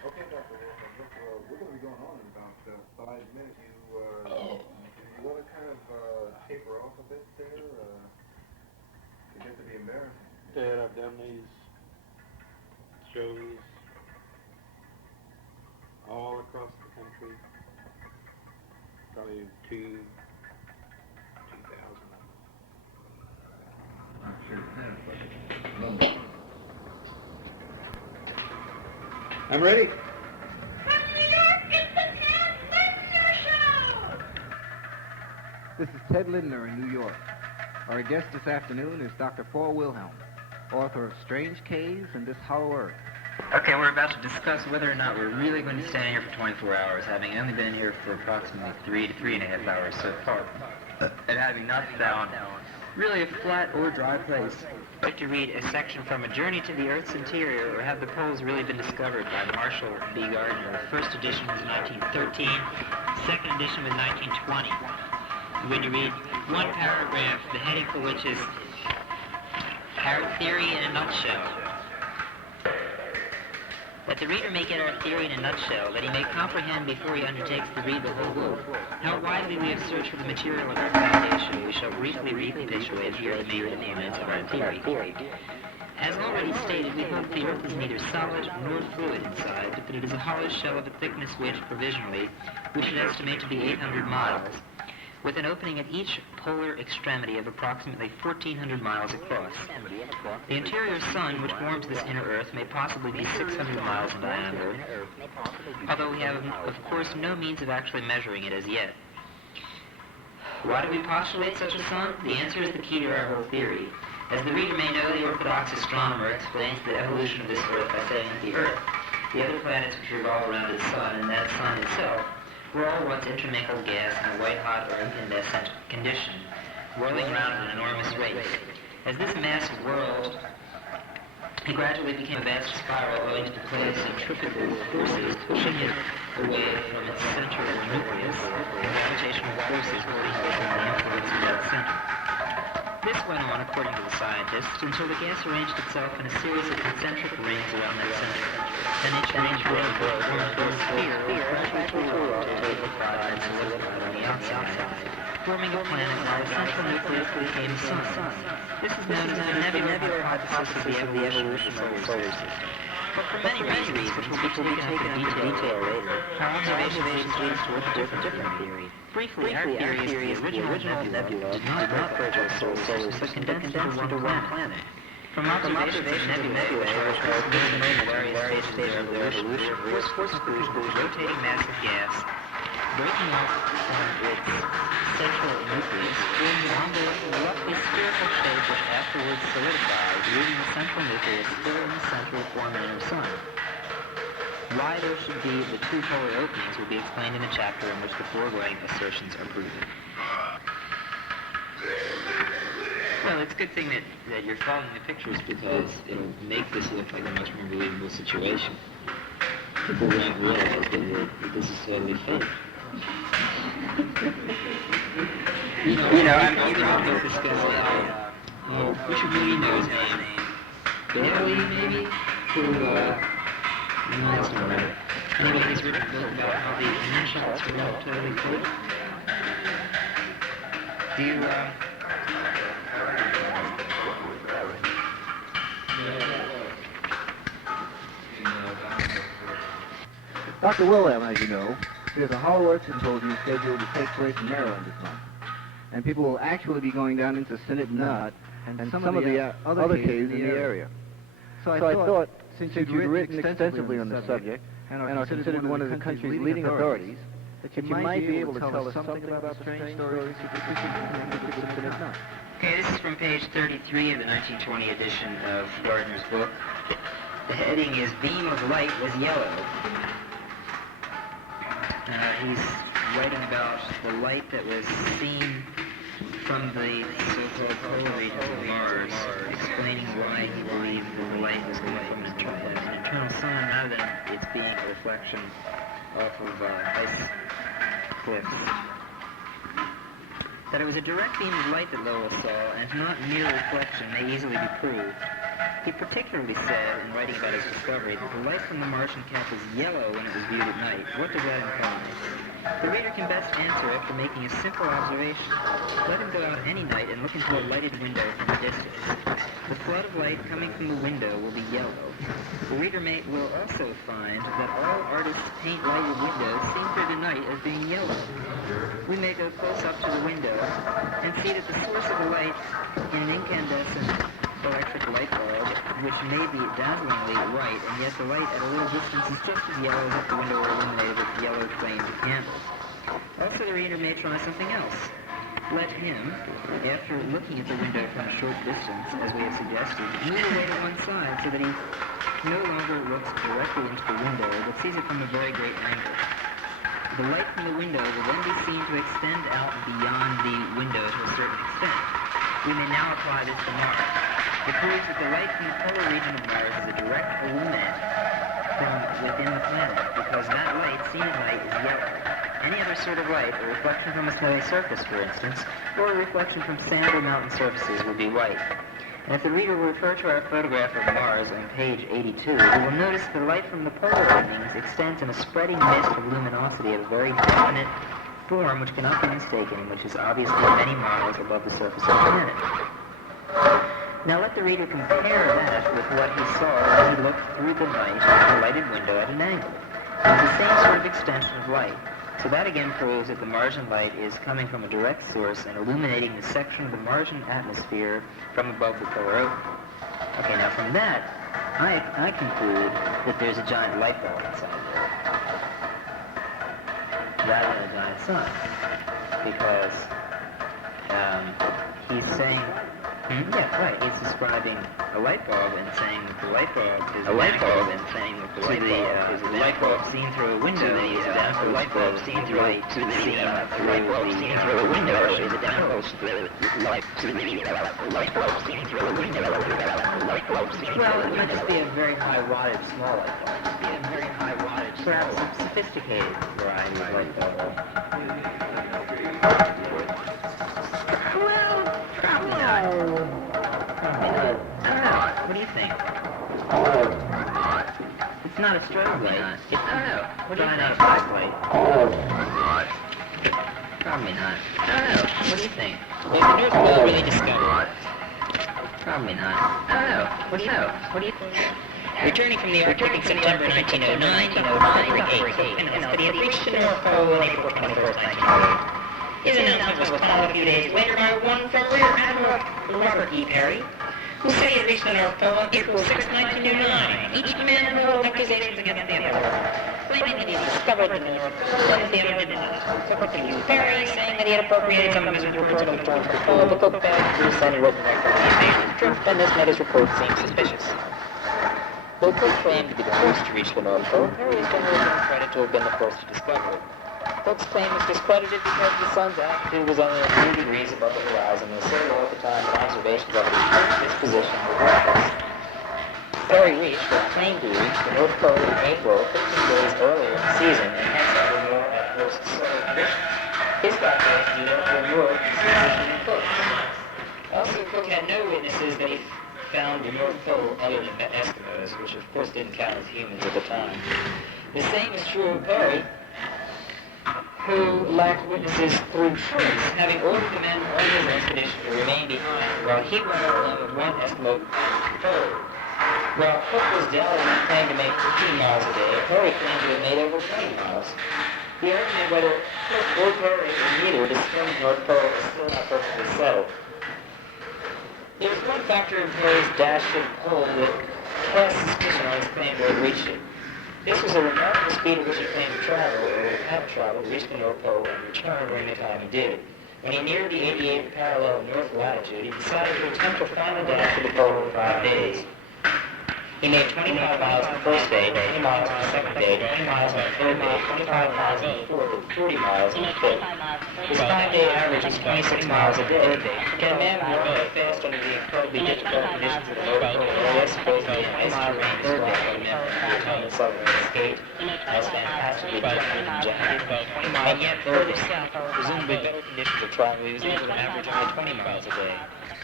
Okay, Dr. Wilson, look, we're going to be going on in about 5 minutes. You want to kind of taper off a bit there? It gets to be embarrassing. Dad, I've done these shows all across the country. Probably 2,000 of them. I'm sure it has, but no more. I'm ready. From New York, it's the Ted Lindner Show! This is Ted Lindner in New York. Our guest this afternoon is Dr. Paul Wilhelm, author of Strange Caves and This Hollow Earth. Okay, we're about to discuss whether or not we're really going to stand here for 24 hours, having only been here for approximately 3 to 3.5 hours so far, and having not found really a flat or dry place. I'd like to read a section from A Journey to the Earth's Interior, or Have the Poles Really Been Discovered, by Marshall B. Gardner. The first edition was 1913, second edition was 1920. I'm going to read one paragraph, the heading for which is Our Theory in a Nutshell. That the reader may get our theory in a nutshell, that he may comprehend before he undertakes to read the whole book how widely we have searched for the material of our foundation, we shall briefly recapitulate here the main components of our theory. As already stated, we hope the Earth is neither solid nor fluid inside, but that it is a hollow shell of a thickness which, provisionally, we should estimate to be 800 miles, with an opening at each polar extremity of approximately 1,400 miles across. The interior sun, which forms this inner Earth, may possibly be 600 miles in diameter, although we have, of course, no means of actually measuring it as yet. Why do we postulate such a sun? The answer is the key to our whole theory. As the reader may know, the orthodox astronomer explains the evolution of this Earth by saying that the Earth, the other planets which revolve around its sun, and that sun itself, were all once intermingled gas in a white-hot or incandescent condition, whirling around at an enormous rate. As this massive whirled, it gradually became a vast spiral owing to the play of centrifugal forces pushing it away from its center or nucleus, and gravitational forces pulling it from the influence of that center. This went on, according to the scientists, until the gas arranged itself in a series of concentric rings around that center. Then each ring formed a sphere which gradually cooled until it liquefied and solidified on the outside, forming a planet while the central nucleus became the sun. This is known as the nebular hypothesis of the evolution of the solar system. But for many reasons, which will be taken into detail later, our observations lead towards a different theory. Briefly, our theory is the original nebula did not merge our solar system, but condensed into one planet. From observations of nebulae, which are known in various stages of their evolution, forces produced a rotating mass of gas, breaking off from its central nucleus, forming an envelope roughly spherical shape which afterwards solidified, leaving the central nucleus still in the center of one inner sun. Why there should be the two polar openings will be explained in a chapter in which the foregoing assertions are proven. Well, it's a good thing that you're following the pictures, because it'll make this look like a much more believable situation. People won't realize that this is totally fake. I'm going to discuss it. We should really know his name. Bailey, maybe? No, that's not right. Anyway, he's written a book about how the dimensions are totally fake. Do you, Dr. Wilhelm, as you know, there's a Hollow Earth Symposium scheduled to take place in Maryland this month. And people will actually be going down into Sinnit-Nut and some of the other caves in the area. So I thought, since you've written extensively on the subject and are considered one of the country's leading authorities, that you might be able to tell us something about the strange stories connected with Sinnit-Nut. Okay, this is from page 33 of the 1920 edition of Gardner's book. The heading is Beam of Light Was Yellow. He's writing about the light that was seen from the so-called polar region of Mars, explaining why he believed that the light was coming from an internal sun rather than it's being a reflection off of ice cliffs. That it was a direct beam of light that Lowell saw, and not mere reflection, may easily be proved. He particularly said, in writing about his discovery, that the light from the Martian cap was yellow when it was viewed at night. What does that imply? The reader can best answer after making a simple observation. Let him go out any night and look into a lighted window from a distance. The flood of light coming from the window will be yellow. The reader will also find that all artists paint lighted windows seen through the night as being yellow. We may go close up to the window and see that the source of the light in an incandescent electric light bulb, which may be dazzlingly white, and yet the light at a little distance is just as yellow as if the window were illuminated with yellow flames of candles. Also, the reader may try something else. Let him, after looking at the window from a short distance, as we have suggested, move away to one side so that he no longer looks directly into the window, but sees it from a very great angle. The light from the window will then be seen to extend out beyond the window to a certain extent. We may now apply this to Mars. It proves that the light from the polar region of Mars is a direct illuminant from within the planet, because that light seen at night is yellow. Any other sort of light, a reflection from a snowy surface, for instance, or a reflection from sand or mountain surfaces, would be white. And if the reader will refer to our photograph of Mars on page 82, he will notice the light from the polar evenings extends in a spreading mist of luminosity of a very definite form which cannot be mistaken, and which is obviously many miles above the surface of the planet. Now let the reader compare that with what he saw when he looked through the night at a lighted window at an angle. It's the same sort of extension of light. So that again proves that the Martian light is coming from a direct source and illuminating the section of the Martian atmosphere from above the polar ocean. Okay, now from that, I conclude that there's a giant light bulb inside there, rather than a giant sun, because he's saying, yeah, right, he's describing a light bulb and saying that the light bulb is a light bulb, and saying that the light bulb is a light bulb seen through a window is identical to the light bulb seen through a window is identical to the light bulb seen through a window. Well, it might just be a very high wattage small light bulb. It might be a very high wattage, perhaps a sophisticated variety of light bulb. Well, probably not. I don't know. What do you think? It's not a strobe light. I don't know. What do you think? Flashlight. Probably not. I don't know. What do you think? Was the North Pole really discovered? Probably not. I don't know. What do you know? What do you think? Returning from the Arctic in September 1909, February 8th, announced that he had reached the North Pole on April 21st, 1908. His announcement was followed a few days later by one from Rear Admiral Robert E. Peary, who said he had reached the North Pole on April 6, 1909. Each man hurled accusations against the other, claiming that he had discovered the North Pole and the other did not. So according to Peary, saying that he had appropriated some of his reports on the North Pole, the book bag to send written record of the invasion trip, and this made his report seem suspicious. Though Cook claimed to be the first to reach the North Pole, Peary has been given credit to have been the first to discover it. Cook's claim was discredited because the sun's altitude was only a few degrees above the horizon and was so low at the time that observations of its position were worthless. Peary reached, or claimed to reach, the North Pole in April, 15 days earlier in the season, and hence under more adverse solar conditions. His calculations do therefore more consistent than Cook's. Also, Cook had no witnesses that he found the North Pole other than Eskimos, which of course didn't count as humans at the time. The same is true of Peary, who lacked witnesses through truth, having ordered the men on his expedition to remain behind while he went along with one Eskimo forward. While Cook was doubting and claimed to make 15 miles a day, Peary claimed to have made over 20 miles. The argument whether Cook or Peary or neither discovered the North Pole is still not perfectly settled. There was one factor in Peary's dash to the pole that cast suspicion on his claim to have reached it. This was a remarkable speed at which he claimed to travel, or have traveled, reach the North Pole and return during the time he did. When he neared the 88th parallel north latitude, he decided to attempt a final dash to the pole in 5 days. He made 25 miles on the first day, 20 miles on the second day, 20 miles on the third day, 25 miles on the fourth, and 40 miles on the fifth. His 5-day average was 26 miles a day. Can a man run that fast under the incredibly difficult conditions of the North Pole? Well, I suppose the 20-mile range is what a man can time and southern skate as fantastically different than Japan. And yet, further south, presumably better conditions of travel, he was able to average only 20 miles a day.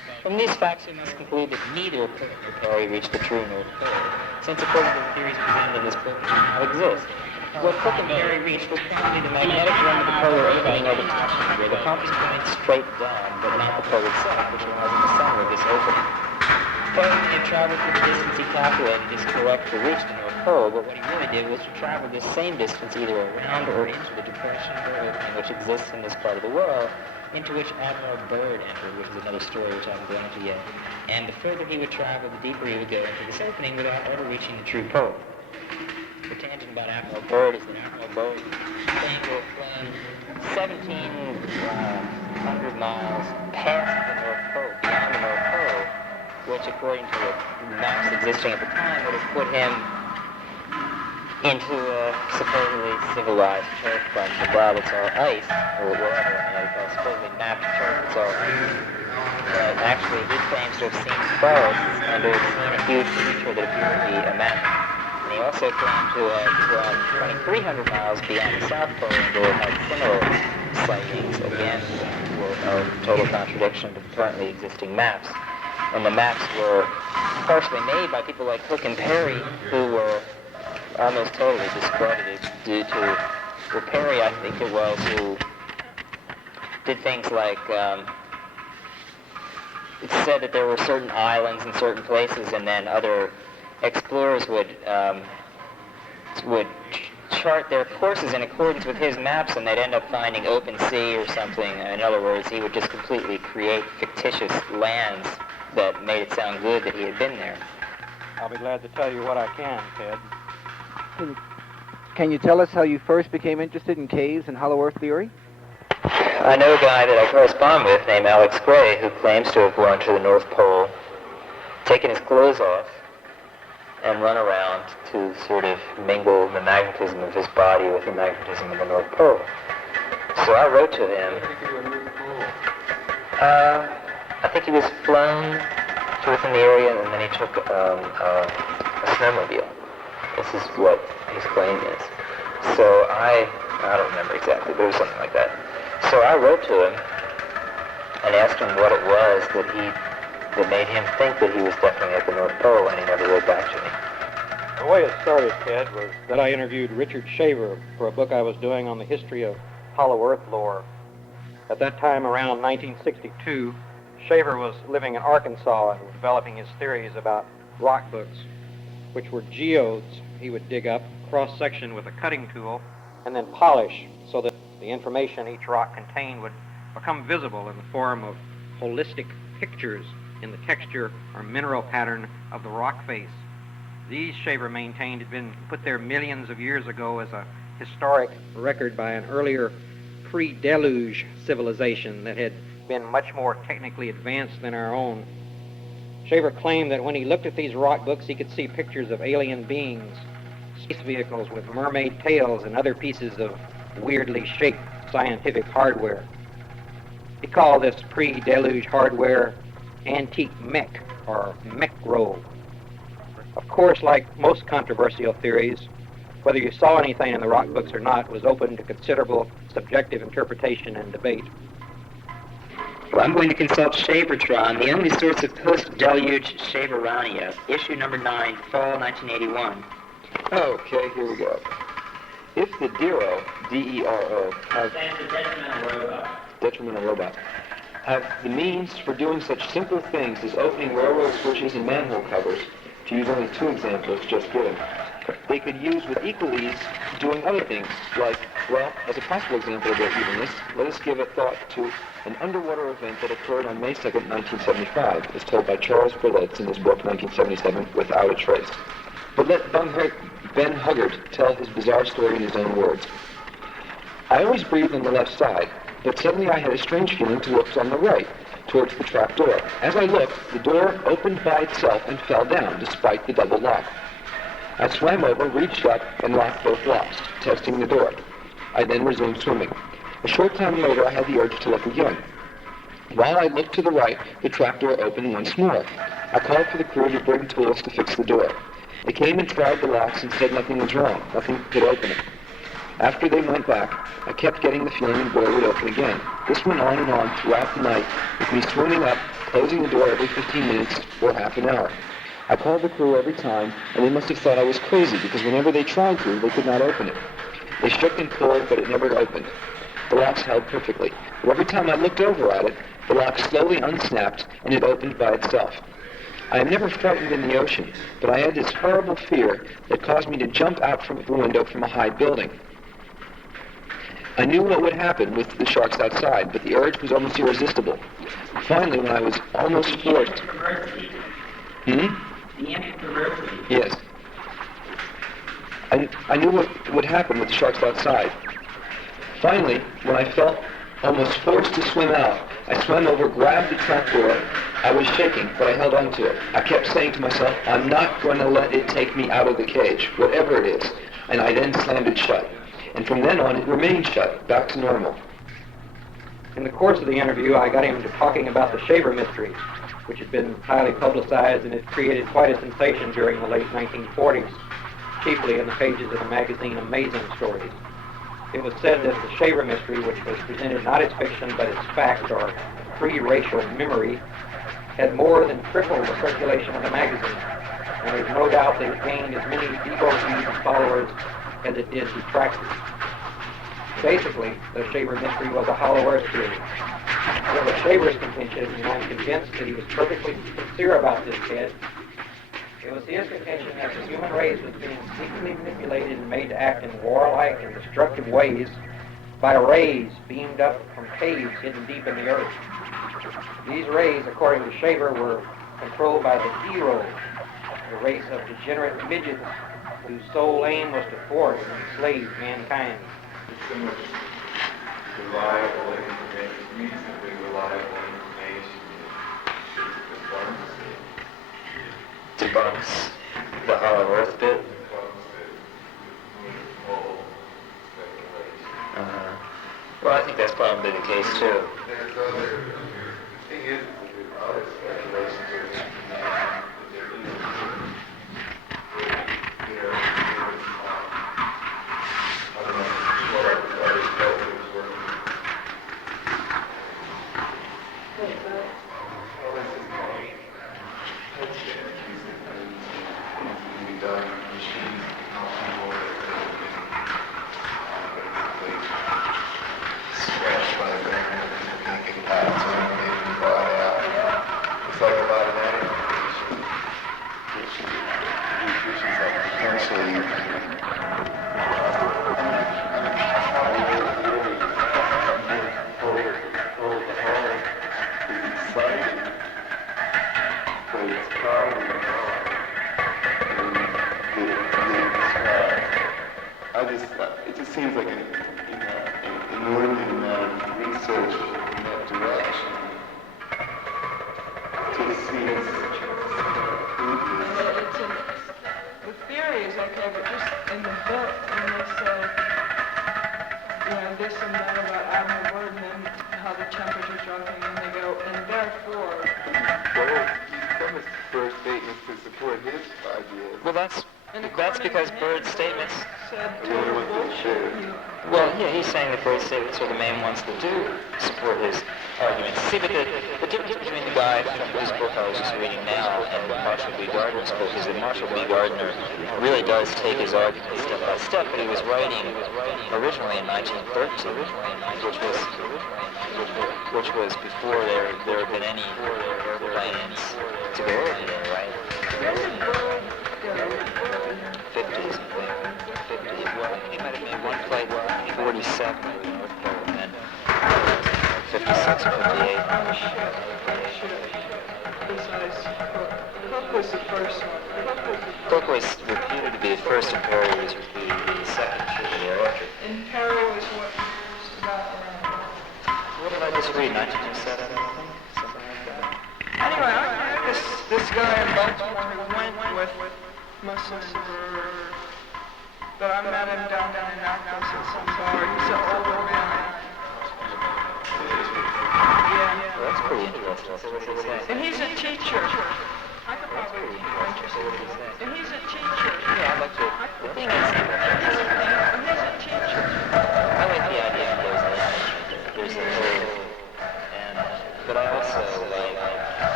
From these facts, we must conclude that neither Cook nor Perry reached the true North Pole, since according to the theories presented in this book, they do not exist. What Cook and Perry reached was probably the magnetic rim of the polar opening over time, where the compass points straight down, but not the pole itself, which lies in the center of this opening. Perry may have traveled for the distance he calculated is correct to reach the North Pole, but what he really did was to travel this same distance either around or into the depression or opening which exists in this part of the world, into which Admiral Byrd entered, which is another story which I haven't gone into yet. And the further he would travel, the deeper he would go into this opening without ever reaching the true pole. The tangent about Admiral Byrd is that Admiral Byrd claimed to have flown 1,700 miles past the North Pole, beyond the North Pole, which, according to the maps existing at the time, would have put him into a supposedly civilized turf from the blob that's all ice, or whatever, a supposedly mapped turf that's all ice. But actually, he claims to have seen forests and to have seen a huge creature that appeared to be a mountain. And he also claimed to have flown 2,300 miles beyond the South Pole and to have had similar sightings, again, were a total contradiction to the currently existing maps. And the maps were partially made by people like Cook and Perry, who were almost totally discredited due to, well, Perry, I think it was, who did things like, it said that there were certain islands in certain places, and then other explorers would chart their courses in accordance with his maps, and they'd end up finding open sea or something. In other words, he would just completely create fictitious lands that made it sound good that he had been there. I'll be glad to tell you what I can, Ted. Can you tell us how you first became interested in caves and hollow earth theory? I know a guy that I correspond with named Alex Gray, who claims to have gone to the North Pole, taken his clothes off, and run around to sort of mingle the magnetism of his body with the magnetism of the North Pole. So I wrote to him. I think he was flown to within the area, and then he took a snowmobile. This is what his claim is. So I don't remember exactly, but it was something like that. So I wrote to him and asked him what it was that made him think that he was definitely at the North Pole, and he never wrote back to me. The way it started, Ted, was that I interviewed Richard Shaver for a book I was doing on the history of hollow earth lore. At that time, around 1962, Shaver was living in Arkansas and developing his theories about rock books, which were geodes he would dig up, cross-section with a cutting tool, and then polish so that the information each rock contained would become visible in the form of holistic pictures in the texture or mineral pattern of the rock face. These, Shaver maintained, had been put there millions of years ago as a historic record by an earlier pre-deluge civilization that had been much more technically advanced than our own. Shaver claimed that when he looked at these rock books, he could see pictures of alien beings, space vehicles with mermaid tails, and other pieces of weirdly shaped scientific hardware. He called this pre-deluge hardware antique mech, or mech roll. Of course, like most controversial theories, whether you saw anything in the rock books or not was open to considerable subjective interpretation and debate. Well, I'm going to consult Shavertron, the only source of post-deluge Shaverania, issue number 9, fall 1981. Okay, here we go. If the Dero, D-E-R-O, has detrimental robot, have the means for doing such simple things as opening railroad switches and manhole covers, to use only 2 examples just given, they could use with equal ease doing other things, like, well, as a possible example of their evilness, let us give a thought to an underwater event that occurred on May 2nd, 1975, as told by Charles Berlitz in his book 1977, Without a Trace. But let Ben Huggard tell his bizarre story in his own words. I always breathed on the left side, but suddenly I had a strange feeling to look on the right, towards the trap door. As I looked, the door opened by itself and fell down, despite the double lock. I swam over, reached up, and locked both locks, testing the door. I then resumed swimming. A short time later, I had the urge to look again. While I looked to the right, the trapdoor opened once more. I called for the crew to bring tools to fix the door. They came and tried the locks and said nothing was wrong. Nothing could open it. After they went back, I kept getting the feeling the door would open again. This went on and on throughout the night, with me swimming up closing the door every 15 minutes or half an hour. I called the crew every time, and they must have thought I was crazy, because whenever they tried to, they could not open it. They shook and pulled, but it never opened. The locks held perfectly. But every time I looked over at it, the lock slowly unsnapped, and it opened by itself. I am never frightened in the ocean, but I had this horrible fear that caused me to jump out from the window from a high building. I knew what would happen with the sharks outside, but the urge was almost irresistible. Finally, when I was almost forced... Yes. I knew what would happen with the sharks outside. Finally, when I felt almost forced to swim out, I swam over, grabbed the trapdoor. I was shaking, but I held on to it. I kept saying to myself, I'm not going to let it take me out of the cage, whatever it is. And I then slammed it shut. And from then on, it remained shut, back to normal. In the course of the interview, I got him to talking about the Shaver mystery, which had been highly publicized and had created quite a sensation during the late 1940s, chiefly in the pages of the magazine Amazing Stories. It was said that the Shaver mystery, which was presented not as fiction but as fact or pre-racial memory, had more than tripled the circulation of the magazine, and there's no doubt that it gained as many devotees and followers as it did detractors. Basically, the Shaver mystery was a hollow earth theory. It was Shaver's contention, and I'm convinced that he was perfectly sincere about this, Ted. It was his contention that the human race was being secretly manipulated and made to act in warlike and destructive ways by rays beamed up from caves hidden deep in the earth. These rays, according to Shaver, were controlled by the heroes, the race of degenerate midgets whose sole aim was to thwart and enslave mankind. So much reliable information, reasonably reliable information Debunks the hollow earth bit. Well, I think that's probably the case too. There's other, the thing is, there's other speculations it just seems like an inordinate amount of research in that direction to see us prove this. The theory is okay, but just in the book, when they say, this and that about Admiral Byrd and then how the temperature's dropping, and they go, and therefore... Well, some of his first statements to support his ideas. Well, that's because Byrd's statements... Well, yeah, he's saying that Byrd's statements are the main ones that do support his arguments. See, but the difference between the guy whose book I was just reading now and Marshall B. Gardner's book is that Marshall B. Gardner really does take his argument step by step, but he was writing originally in 1913, which was before there had been any airplanes to go over there, right? 50s, I think. 50s. Well, he might have made one flight 47 to the North Pole, and then 56 or 58. Cook was the first one. Cook was reputed to be the first, and Perry was reputed to be the second shooting the electric. And Perry was what, just about around. What did I just read? 1907, I think? Something like that. Anyway, I met this guy in Baltimore who went with Muslim but I met him down in Annapolis at some bar. He's an older guy. Well, that's pretty interesting. So what did he say? And he's a teacher. I could probably be interested. And he's a teacher. Yeah, I'd like to. The thing is, And he's a teacher. I like the idea of there's the whole, but I also like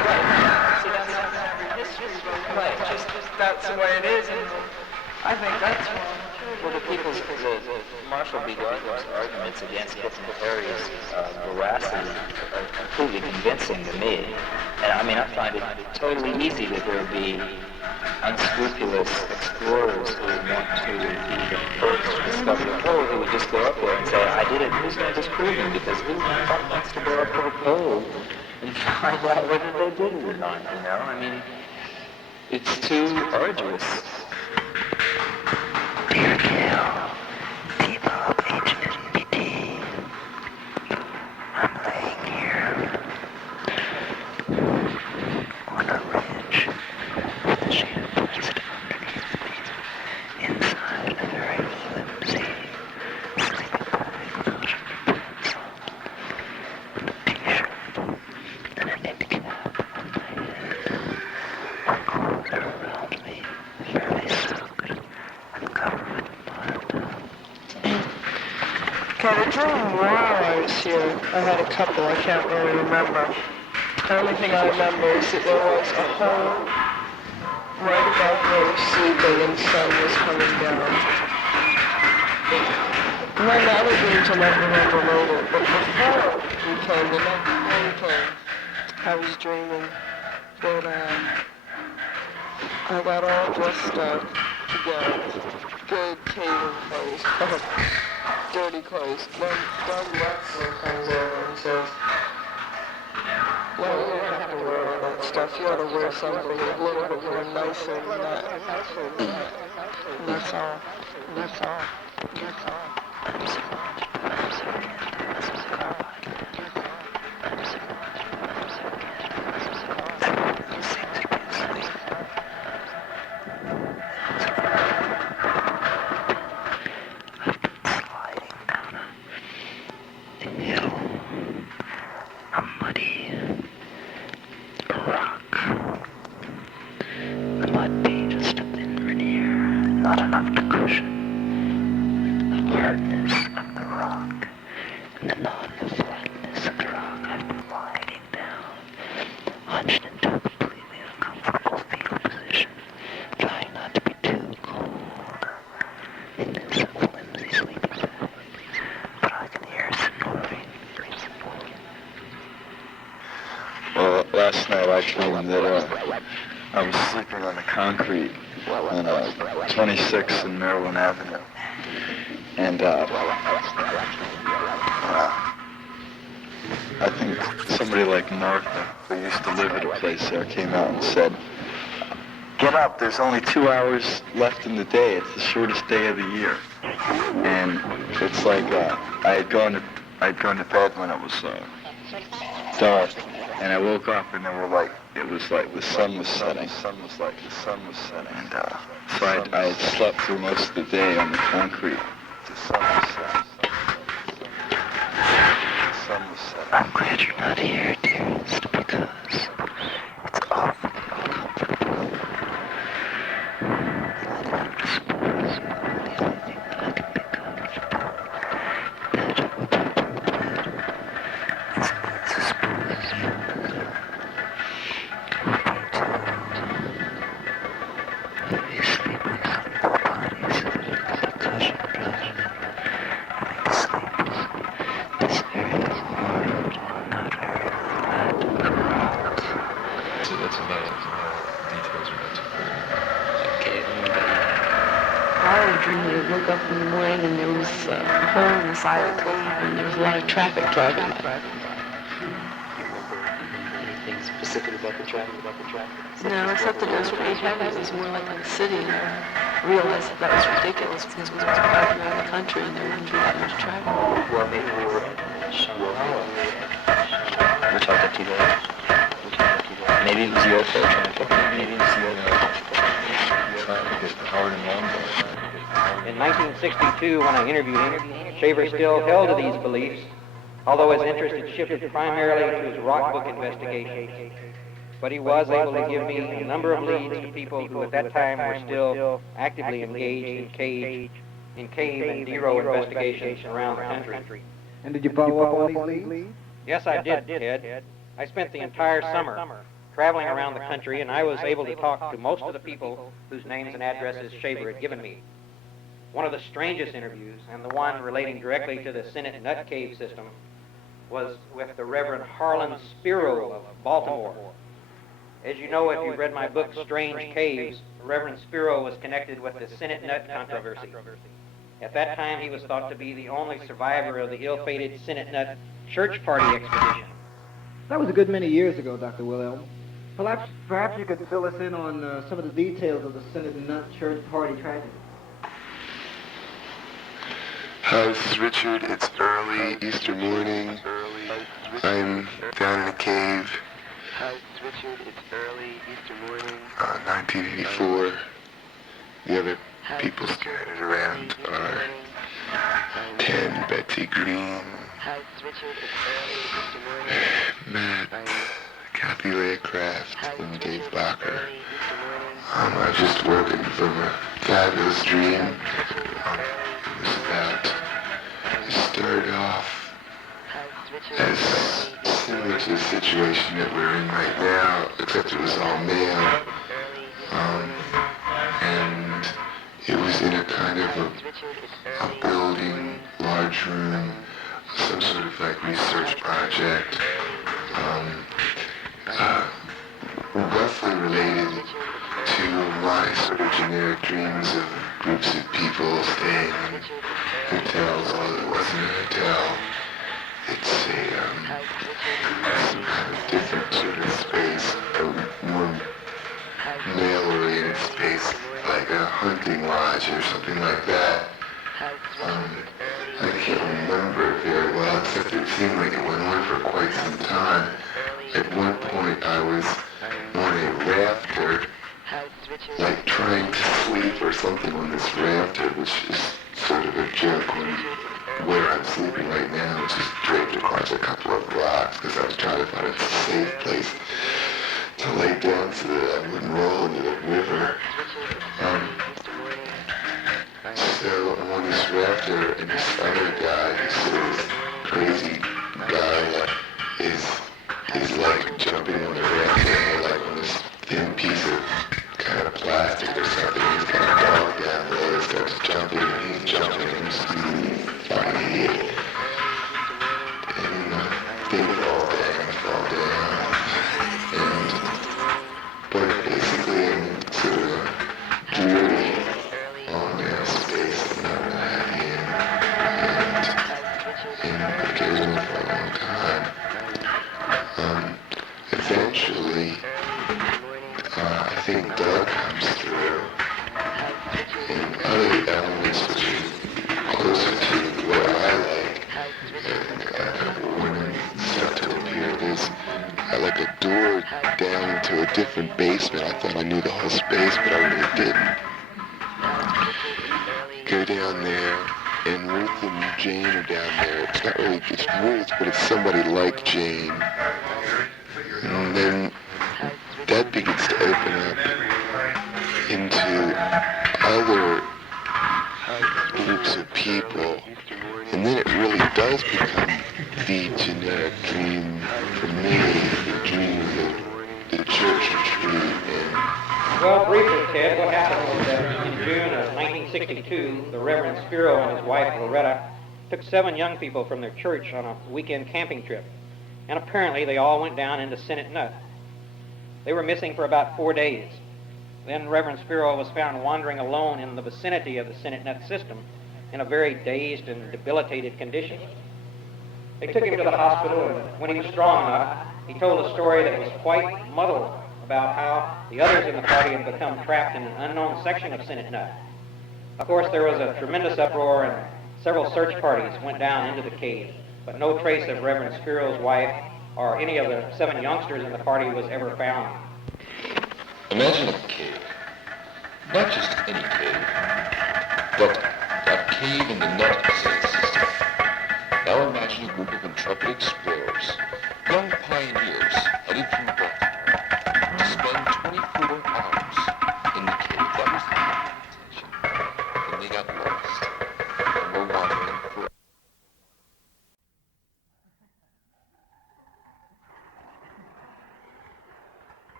that's the way it is, and I think that's wrong. Well, the Marshall B. Gardner's arguments against Kip and Perry's veracity are completely convincing to me. And I mean, I find it totally easy that there would be unscrupulous explorers who would want to be the first to discover the pole, who would just go up there and say, I did it, who's going to disprove me? Because who the fuck wants to go up to a pole and find out whether they did it or not, you know? I mean, it's too arduous. Dear Gail, people of HNPT, I'm laying here on a ridge with a ship resting underneath me, inside a very flimsy sleeping bag without a pencil, with a t-shirt and a knit cap on my head. My clothes are around me, fairly soaked and covered with mud. Okay, the dream while I was here, I had a couple, I can't really remember. The only thing I remember is that there was a hole right above where we were sleeping and the sun was coming down. My other dreams I might remember later, but before we came, the next day we came, I was dreaming that I got all dressed up to go. Good caving clothes, dirty clothes. Then Doug Wexler comes over and says, well, you don't have to wear all that stuff. You ought to wear something a little bit more nicer than that. And that's all. And that's all. And that's all. I'm so much. I'm so again. I'm so much. I'm so again. Everyone seems to be asleep. I've been sliding down a hill, a muddy rock. The mud being just a thin veneer, not enough to cushion the hardness of the rock, and then on the flatness of the rock I've been sliding down, hunched into a completely uncomfortable fetal position, trying not to be too cold in this flimsy sleeping bag, but I can hear snoring. Well, last night I dreamed that I was sleeping on the concrete on 26 in Maryland Avenue. And I think somebody like Martha, who used to live at a place there, came out and said, get up, there's only 2 hours left in the day. It's the shortest day of the year. And it's like I'd gone to bed when it was dark. And I woke up and it was like the sun was setting. And so I had slept through most of the day on the concrete. The sun was setting. I'm glad you're not here, dearest, because it's awfully uncomfortable. And I have to suppose the only thing that I can be comfortable that would be permitted is to suppose you would be maybe sleeping on your body so that it could be cushioned rather than having to sleep this very hard, not very flat rock. That's a lot of details are not too clear. Okay, I was dreaming to look up in the morning and there was a hole in the side of the cave and there was a lot of traffic driving by. anything specific about the traffic? No, except that it was really heavy. It was more like a city, and I realized that was ridiculous because we were driving around the country and there wouldn't be that much traffic. Well, maybe we were at Shanghai. We're talking 2 days. Maybe it was UFO traffic. Maybe it was UFO Traffic is hard and long. In 1962, when I interviewed him, Shaver still held to these beliefs, although his interest had shifted primarily to his rock book investigation. But he was able to give me a number of leads to people who at that time were still actively engaged in cave and DERO investigations around the country. And did you follow up on these leads? Yes, I did, Ted. I spent the entire summer traveling around the country, and I was able to talk to most of the people whose names and addresses Shaver had given me. One of the strangest interviews, and the one relating directly to the Sinnit-Nut cave system, was with the Reverend Harlan Spiro of Baltimore. As you know, if you've read my book, Strange Caves, Reverend Spiro was connected with the Sinnit-Nut controversy. At that time, he was thought to be the only survivor of the ill-fated Sinnit-Nut church party expedition. That was a good many years ago, Dr. Wilhelm. Perhaps you could fill us in on some of the details of the Sinnit-Nut church party tragedy. Hi, this is Richard. It's early Easter morning. I'm down in a cave. Hi, this is Richard. It's early Easter morning. 1984. The other people scattered around are Ken, Betsy Green, Matt, Kathy Leacraft, and Dave Bacher. I was just woken from a fabulous dream. It started off as similar to the situation that we're in right now, except it was all male. And it was in a kind of a building, large room, some sort of like research project, roughly related to my sort of generic dreams of groups of people staying in hotels, although it wasn't a hotel. It's some kind of different sort of space, a more male-oriented space, like a hunting lodge or something like that. I can't remember it very well, except it seemed like it went on for quite some time. At one point I was on a rafter, like trying to sleep or something on this rafter, which is sort of a joke when where I'm sleeping right now, which is draped across a couple of rocks, because I was trying to find a safe place to lay down so that I wouldn't roll into the river. So I'm on this rafter, and this other guy, this sort of crazy guy that is like jumping on the rafter, like on this thin piece of kind of plastic or something. He's got a dog down there that starts jumping, and he's jumping, and he's fucking idiot. And they fall down. But basically, I'm sort of a dirty, all-male space that I'm not really happy in. And it goes on for a long time. Eventually, I think Doug comes through, and other elements which are closer to what I like, and a couple of women start to appear. There's like a door down into a different basement. I thought I knew the whole space, but I really didn't. Go down there, and Ruth and Jane are down there. It's not really, it's Ruth, but it's somebody like Jane. And then that begins to open up into other groups of people. And then it really does become the generic dream for me, the dream of the church retreat. Well, briefly, Ted, what happened was that in June of 1962, the Reverend Spiro and his wife, Loretta, took 7 young people from their church on a weekend camping trip. And apparently they all went down into Sinnit-Nut. They were missing for about 4 days. Then Reverend Spiro was found wandering alone in the vicinity of the Sinnit-Nut system in a very dazed and debilitated condition. They took him to the hospital, and when he was strong enough, he told a story that was quite muddled about how the others in the party had become trapped in an unknown section of Sinnit-Nut. Of course, there was a tremendous uproar, and several search parties went down into the cave, but no trace of Reverend Spiro's wife or any of the 7 youngsters in the party was ever found. Imagine a cave. Not just any cave, but that cave in the Nut system. Now imagine a group of intrepid explorers, young pioneers headed from Baltimore to spend 24 hours in the cave. That was the intention. And they got lost. And were wandering forever.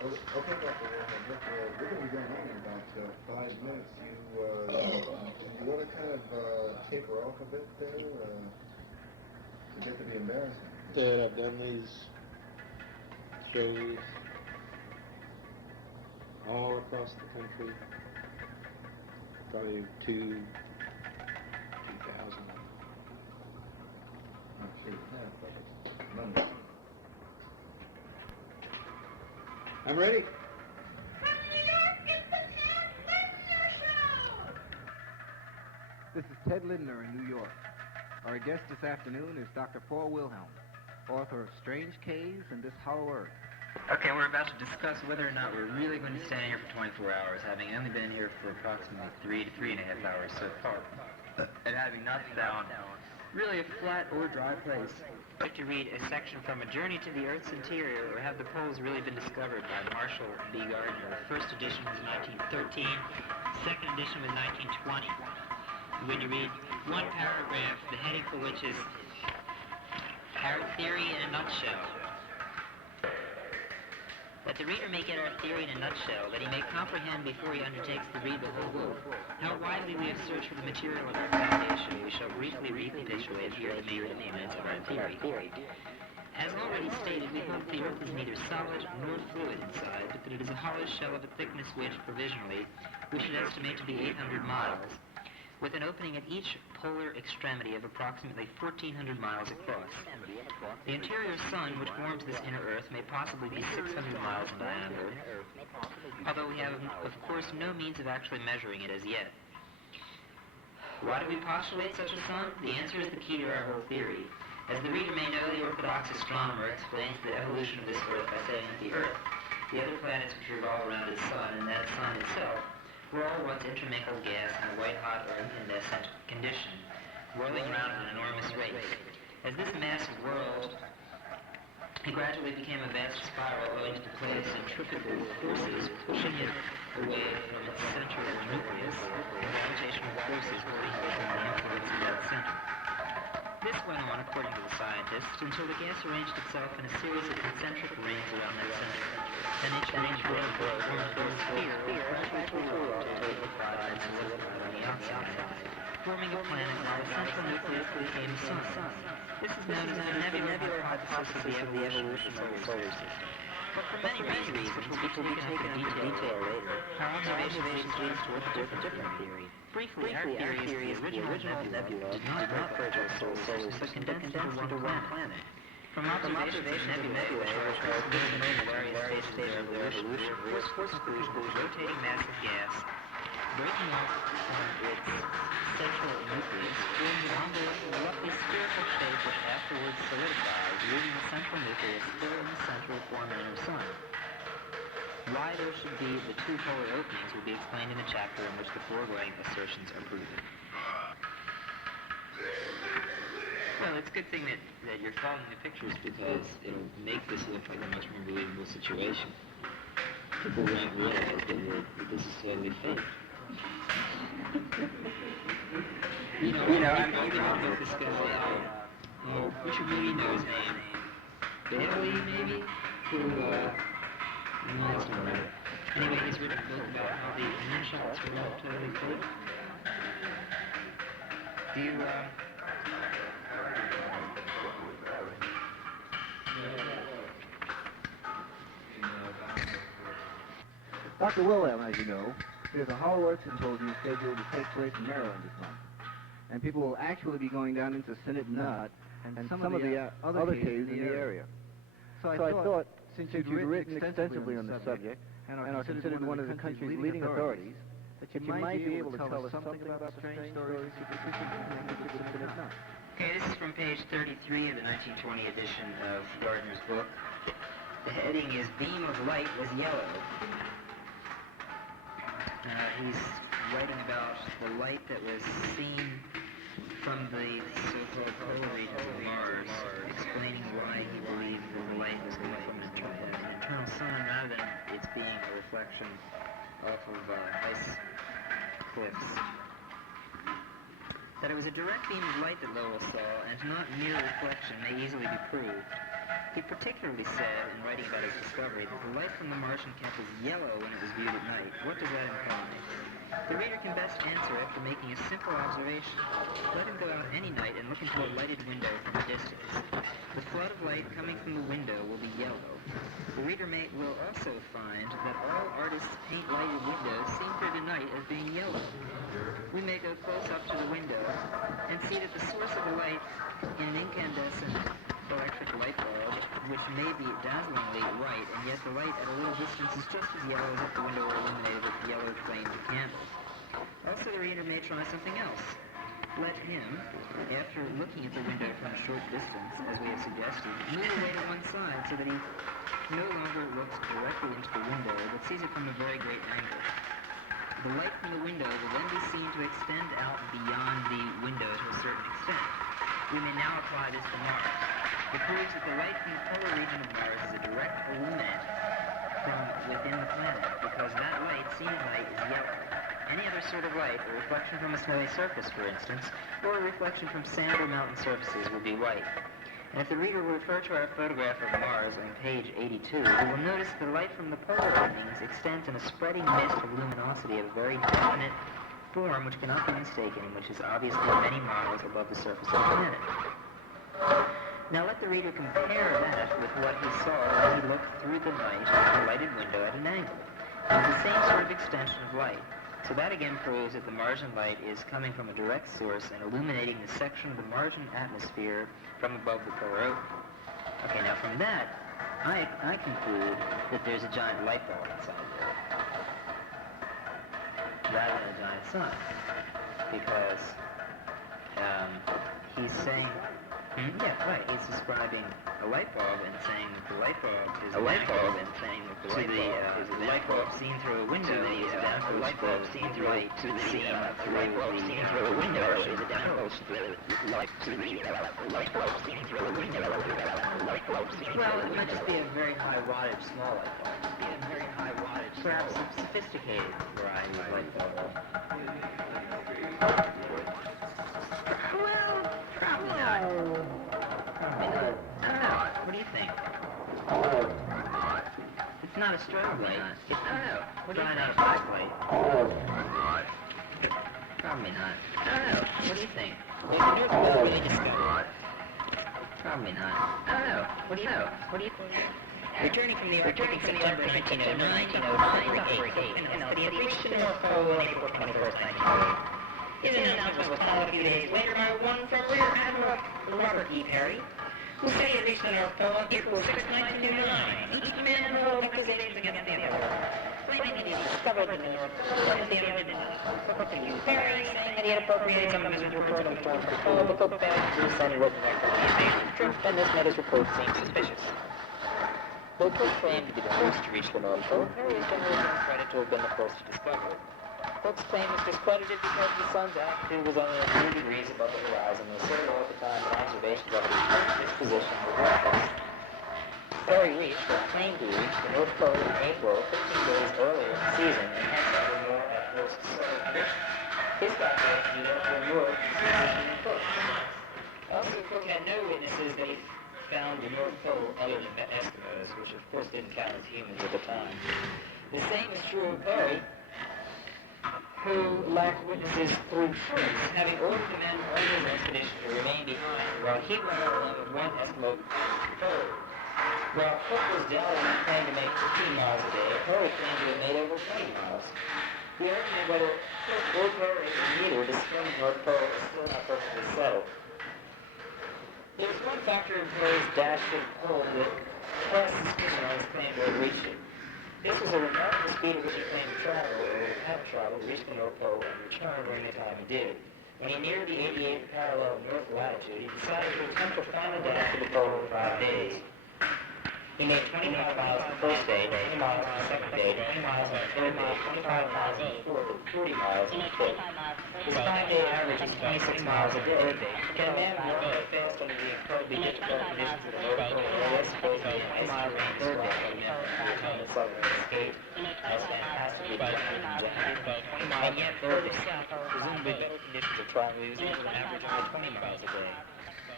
Okay, Dr. Wilhelm, look, we're going to be going on in about 5 minutes. You want to kind of taper off a bit there to get to be embarrassing? That I've done these shows all across the country, probably 2,000. I'm sure you have, but it's none. I'm ready. This is Ted Lindner in New York. Our guest this afternoon is Dr. Paul Wilhelm, author of Strange Caves and This Hollow Earth. Okay, we're about to discuss whether or not we're really going to stand here for 24 hours, having only been here for approximately 3 to 3.5 hours so far, and having not found really a flat or dry place. I'd like to read a section from A Journey to the Earth's Interior, or Have the Poles Really Been Discovered by Marshall B. Gardner. The first edition was 1913, second edition was 1920. I'm going to read one paragraph, the heading for which is Our Theory in a Nutshell. That the reader may get our theory in a nutshell, that he may comprehend before he undertakes to read the whole book how widely we have searched for the material of our foundation, we shall briefly recapitulate here the main elements of our theory. As already stated, we hold the Earth is neither solid nor fluid inside, but that it is a hollow shell of a thickness which, provisionally, we should estimate to be 800 miles, with an opening at each polar extremity of approximately 1,400 miles across. The interior sun, which forms this inner Earth, may possibly be 600 miles in diameter, although we have, of course, no means of actually measuring it as yet. Why do we postulate such a sun? The answer is the key to our whole theory. As the reader may know, the orthodox astronomer explains the evolution of this Earth by saying that the Earth, the other planets which revolve around its sun, and that sun itself, were all once intermingled gas in a white-hot or incandescent condition, whirling around at an enormous rate. As this massive world, it gradually became a vast spiral owing to the play of centrifugal forces pushing it away from its center or nucleus, and gravitational forces putting it from the influence of that center. This went on, according to the scientists, until the gas arranged itself in a series of concentric rings around that center. Then each ring formed a sphere, which gradually cooled until it liquefied and solidified on the outside, forming a planet while the central nucleus became the sun. This is known as the nebular hypothesis of the evolution of the solar system. But for many reasons, which will be taken into detail later, our observations lead toward a different theory. Briefly, our theory is the original nebula did not refer to a solar system, but condensed into one planet. From observations of nebulae, which are moving in various stages of their evolution, was forcibly rotating mass of gas, breaking off from its central nucleus, forming an envelope of a roughly spherical shape which afterwards solidifies, leaving the central nucleus still in the center to form an inner sun. Why there should be the two polar openings will be explained in the chapter in which the foregoing assertions are proven. Well, it's a good thing that you're following the pictures because it'll make this look like a much more believable situation. People won't realize that this is totally fake. You know, I'm going to put this guy, Richard maybe knows his name. Bailey, maybe? That's not right. Anyway, he's written a book about how the moonshots were all totally fake. Do you, Dr. Wilhelm, as you know, there's a Hollow Earth Symposium scheduled to take place in Maryland this month. And people will actually be going down into Sinnit-Nut and some of the other caves in the area. So I thought, since you've written extensively on the subject and are considered one of the country's leading authorities, that you might be able to tell us something about the strange stories and superstitions connected with Sinnit-Nut. Okay, this is from page 33 of the 1920 edition of Gardner's book. The heading is Beam of Light Was Yellow. He's writing about the light that was seen from the so-called polar regions of Mars, explaining why he believed that the light was coming from an internal sun rather than it's being a reflection off of ice cliffs. That it was a direct beam of light that Lowell saw, and not mere reflection, may easily be proved. He particularly said, in writing about his discovery, that the light from the Martian cap was yellow when it was viewed at night. What does that imply? The reader can best answer after making a simple observation. Let him go out any night and look into a lighted window from a distance. The flood of light coming from the window will be yellow. The reader will also find that all artists paint lighted windows seen through the night as being yellow. We may go close up to the window and see that the source of the light in an incandescent electric light bulb, which may be dazzlingly white, and yet the light at a little distance is just as yellow as if the window were illuminated with the yellow flame of a candle. Also, the reader may try something else. Let him, after looking at the window from a short distance, as we have suggested, move away to one side so that he no longer looks directly into the window, but sees it from a very great angle. The light from the window will then be seen to extend out beyond the window to a certain extent. We may now apply this to Mars. It proves that the light from the polar region of Mars is a direct illuminant from within the planet, because that light seen at night is yellow. Any other sort of light, a reflection from a snowy surface, for instance, or a reflection from sand or mountain surfaces, will be white. And if the reader will refer to our photograph of Mars on page 82, he will notice the light from the polar evenings extends in a spreading mist of luminosity of a very definite form which cannot be mistaken, and which is obviously many miles above the surface of the planet. Now let the reader compare that with what he saw when he looked through the night at a lighted window at an angle. It's the same sort of extension of light. So that again proves that the Martian light is coming from a direct source and illuminating the section of the Martian atmosphere from above the polar ocean. Okay, now from that, I conclude that there's a giant light bulb inside there, rather than a giant sun, because he's saying, yeah, right, he's describing a light bulb and saying that the light bulb is a light bulb, and saying that the light bulb is a light bulb seen through a window, is a downward light bulb seen through light to the light bulb seen through a window is a downward light to the light bulb seen through a window. Well, it might just be a very high wattage small light bulb. It might be a very high wattage, perhaps a sophisticated variety of light bulb. Well, probably not. Probably not. I don't know. What do you think? It's not a strobe light. I don't know. What do you think? Not a flashlight. Probably not. I don't know. What do you think? Was the North Pole really discovered? Probably not. I don't know. What do you know? What do you think? Returning from the Arctic in September 1909, the reached the North Pole on April 21st, 1908. His announcement was followed a few days later by one from Rear Admiral Robert E. Peary, who said he had reached the North Pole on April 6, 1909. Each man held up his aims against the other, claiming he had discovered the North Pole, and the other did not. Peary, saying that he had appropriated some of his reports on the pole, but Cook failed to send a written record of the invasion of truth, and this made his report seem suspicious. Though Cook claimed to be the first to reach the North Pole, Peary is generally given credit to have been the first to discover it. Cook's claim is discredited because the sun's altitude was only a few degrees above the horizon, and so low at the time that observations of its current disposition were worthless. Peary reached, or claimed to reach, the North Pole in April, 15 days earlier in the season, and hence under more adverse solar conditions. His calculation is therefore more consistent than Cook's. Also, Cook had no witnesses that he found the North Pole other than Eskimos, which of course didn't count as humans at the time. The same is true of Peary, who lacked witnesses through truth, having ordered the men of his expedition to remain behind, while he went along with one Eskimo Peary. While Cook was doubting and claimed to make 15 miles a day, Peary claimed to have made over 20 miles. The argument whether Cook or Peary or neither discovered the North Pole is still not perfectly settled. There was one factor in Peary's dash to the pole that cast suspicion on his claim to have reached it. This was a remarkable speed at which he claimed to travel, or have traveled, reached the North Pole and returned during the time he did. When he neared the 88th parallel of north latitude, he decided to attempt to final dash to the pole in 5 days. He made 25 miles the first day, 20 miles on the second day, 20 miles on the third day, 25 miles on the fourth, and 40 miles on the fifth. His 5-day average is 26 miles a day. Can a man run that fast under the incredibly difficult conditions of the North Pole? Well, let's suppose he had 20 miles on the third day when he never returned the southern escape. That's fantastically generated and yet further south, presumably better conditions of travel, he was able to average only 20 miles a day.